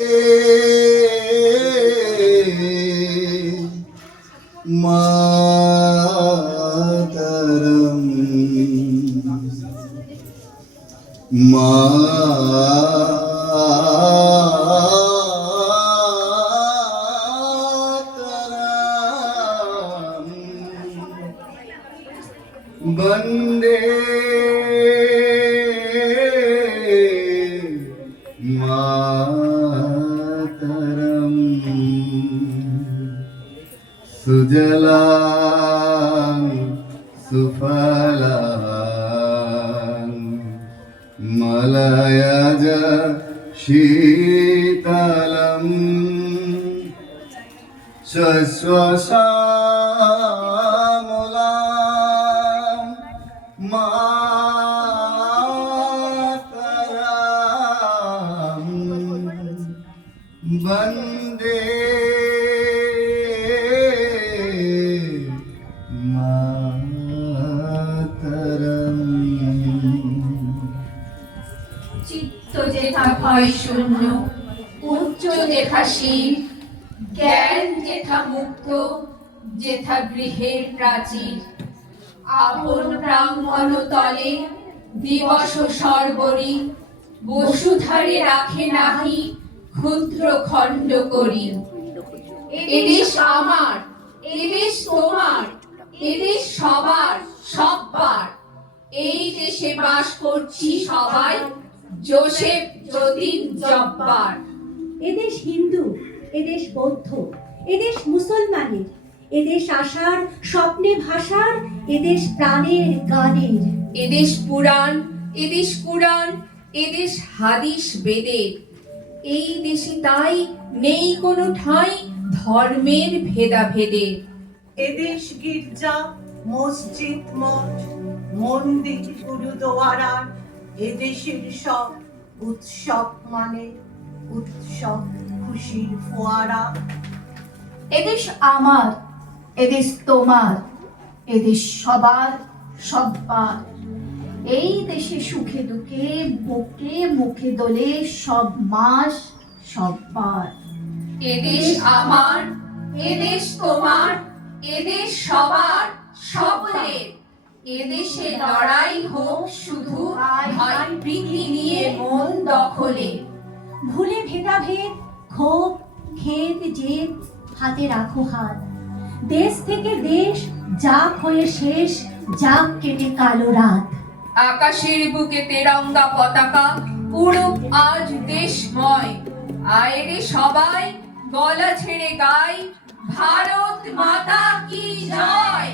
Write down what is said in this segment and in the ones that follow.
मातरम मातरम वंदे मातरम सुजलां सुफलां मलयज शीतलं शश्वश्यामलां मातरं वन्दे চিত্ত যেথা ভয় শূন্য, উচ্চ যেথা শির, জ্ঞান যেথা মুক্ত, যেথা গৃহের প্রাচীর। আপন প্রাঙ্গণ তলে দিবস সর্বরি, বসুধারে রাখে নাহি ক্ষুদ্র খণ্ড করি। এদেশ আমার, এদেশ তোমার, এদেশ সবার সব্বার। এই দেশে বাস করছি সবাই, যোসেফ যতীন জব্বার। এদেশ হিন্দু, এদেশ বৌদ্ধ, এদেশ মুসলমানের, এদেশ আশার স্বপ্নে ভাষার, এদেশ প্রাণের গানের। এদেশ পুরাণ, এদেশ কুরআন, এদেশ হাদিস বেদের। এই দেশে তাই নেই কোনো ঠাঁই ধর্মের ভেদাভেদের। এদেশ গির্জা, মসজিদ, মঠ, মন্দির, গুরুদুয়ারার। এদেশের সব উৎসব মানে উৎসব খুশির ফোয়ারা। এদেশ আমার, এদেশ তোমার, এদেশ সবার সব্বার। এই দেশে সুখে দুঃখে বুকে মুখে দোলে সব মাস সব্বার। এদেশ আমার, এদেশ তোমার, এদেশ সবার সকলের। এদেশে লড়াই হোক শুধু ভাই প্রীতি নিয়ে মন দখলে। ভুলে ভেদাভেদ, ক্ষোভ, খেদ, জেদ, হাতে রাখো হাত। দেশ থেকে দেশ যাক হয়ে শেষ, যাক কেটে কালো রাত। আকাশের বুকে তেরঙ্গা পতাকা উড়ুক আজ দেশময়। আয় রে সবাই গলা ছেড়ে গাই, ভারত মাতা কি জয়।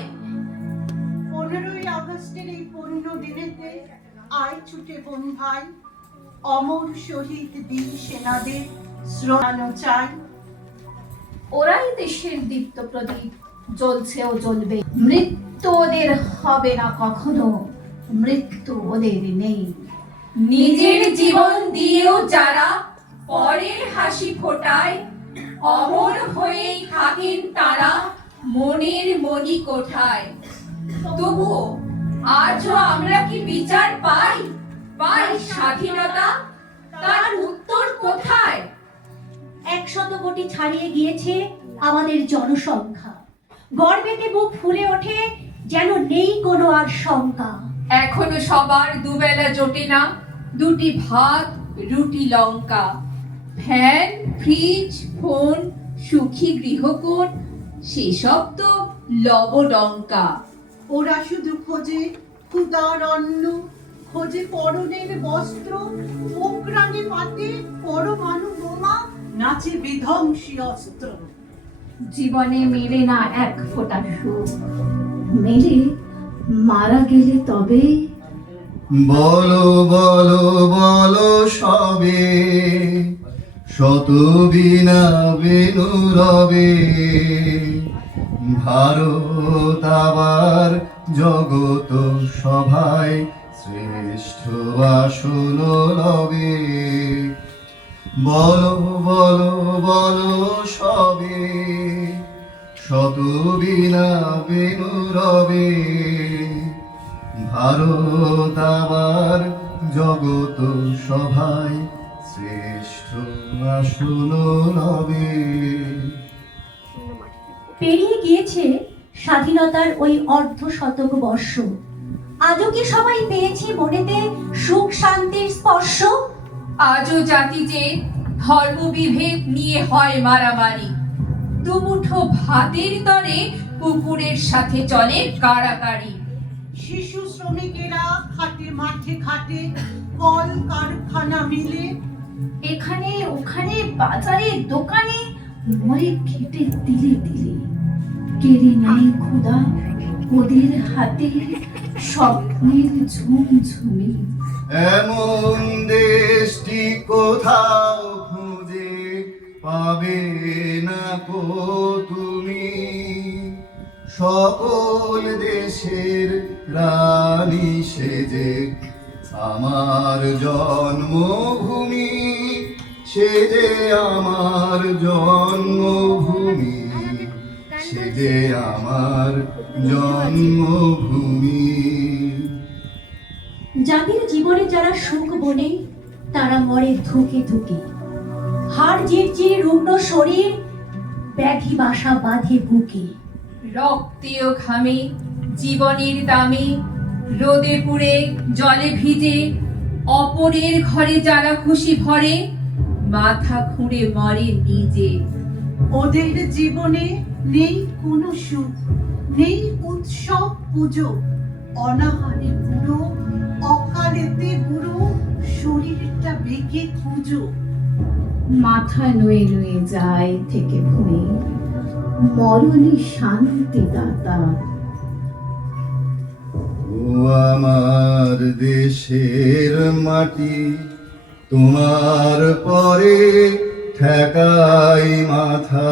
15ই আগস্টের এই পূর্ণ দিনেতে আয় ছুটে বোন ভাই, অমর শহীদ বীর সেনাদের শ্রদ্ধানো চাই। ওরাই দেশের দীপ্ত প্রদীপ, জ্বলছে ও জ্বলবে। মৃত্যু ওদের হবে না কখনো, মৃত্যু ওদের নেই। নিজের জীবন দিয়েও যারা পরের হাসি ফোটায়, অমর হয়েই থাকেন তারা মনের মনি কোঠায়। তবুও আজও আমরা কি বিচার পাই? পাই স্বাধীনতা? তার উত্তর কোথায়? 100 কোটি ছাড়িয়ে গিয়েছে আমাদের জনসংখ্যা। গর্বেতে বুক ফুলে ওঠে, যেন নেই কোনো আর শঙ্কা। এখনো সবার দুবেলা জোটে না দুটি ভাত রুটি লঙ্কা। ফ্যান, ফ্রিজ, ফোন, সুখী গৃহকোণ, সেসব তো লবডঙ্কা। ওরা শুধু খোঁজে ক্ষুধার অন্ন, খোঁজে পরনের বস্ত্র, পোকরানে পাতে পরমাণু বোমা, নাচে বিধ্বংসী অস্ত্র। জীবনে মেলে না এক ফোঁটা সুখ, মেলে মারা গেলে তবে। বলো বলো বলো সবে, শত বীণা বেণু রবে। ভারত আবার জগত সভায় শ্রেষ্ঠ আসন লবে। বলো বলো বলো সবে, শত বীণা বেণু রবে। ভারত আবার জগত সভায় শ্রেষ্ঠ আসন রবে। পেরিয়ে গিয়েছে স্বাধীনতার ওই অর্ধ শতক বর্ষ। আজও কি সবাই পেয়েছি মনেতে সুখ শান্তির স্পর্শ? আজও জাতি যে ধর্মবিভেদ নিয়ে হয় মারামারি, দুমুঠো ভাতের তরে কুকুরের সাথে চলে কাড়াকাড়ি। শিশু শ্রমিকেরা খাটে মাঠে খাটে, কল কারখানা মিলে, এখানে ওখানে বাজারে দোকানে মরে খেটে দিলে দিলে। কেড়ে নেই খোদা ওদের হাতে স্বপ্নের ঝুমঝুমি। এমন দেশটি কোথাও খুঁজে পাবে না কো তুমি, সকল দেশের রানী সেজে আমার জন্মভূমি, সেজে আমার জন্মভূমি, সেজে আমার জন্মভূমি। যাদের জীবনে যারা সুখ বনে তারা মরে ধুকে ধুকে, হাড় জিরজির রুগ্ন শরীর ব্যাধি বাসা বাঁধে বুকে। রক্তে ও ঘামে জীবনের দামে, রোদে পুড়ে জলে ভিজে, অপরের ঘরে যারা খুশি ভরে, মাথা খুঁড়ে মরে নিজে। ওদের জীবনে নেই কোনো সুখ, নেই উৎসব পুজো, অনাহারে বুড়ো, অকালেতে বুড়ো, শরীরটা বেঁকে খুঁজো। মাথা নুয়ে নুয়ে যায় থেকে ভুঁয়ে, মরণে শান্তি দাতা। ও আমার দেশের মাটি, তোমার পরে ঠেকাই মাথা,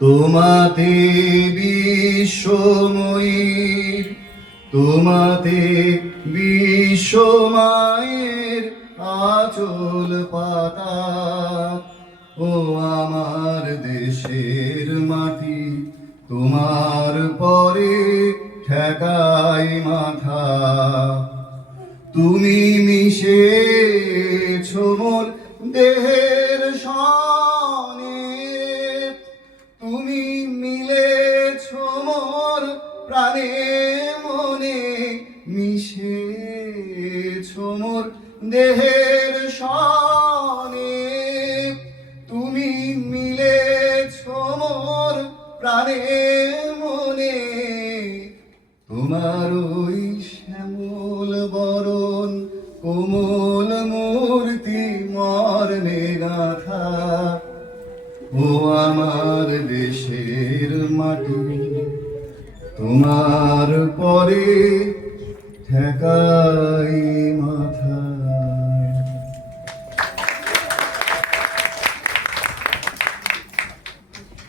তোমাতে বিশ্বময়ীর, তোমাতে বিশ্বমায়ের আঁচল পাতা। ও আমার দেশের মাটি, তোমার পরে ঠেকাই মাথা, তুমি মিশেছো মোর দেহের সনে, তুমি মিলেছো মোর প্রাণে মনে, মিশেছো মোর দেহের সনে, তুমি মিলেছো মোর প্রাণে মনে। তোমার ওই শ্যামল বরণ কোমল মূর্তি মর্মে গাথা, ও আমার দেশের মাটি, তোমার পরে ঠেকাই মাথা।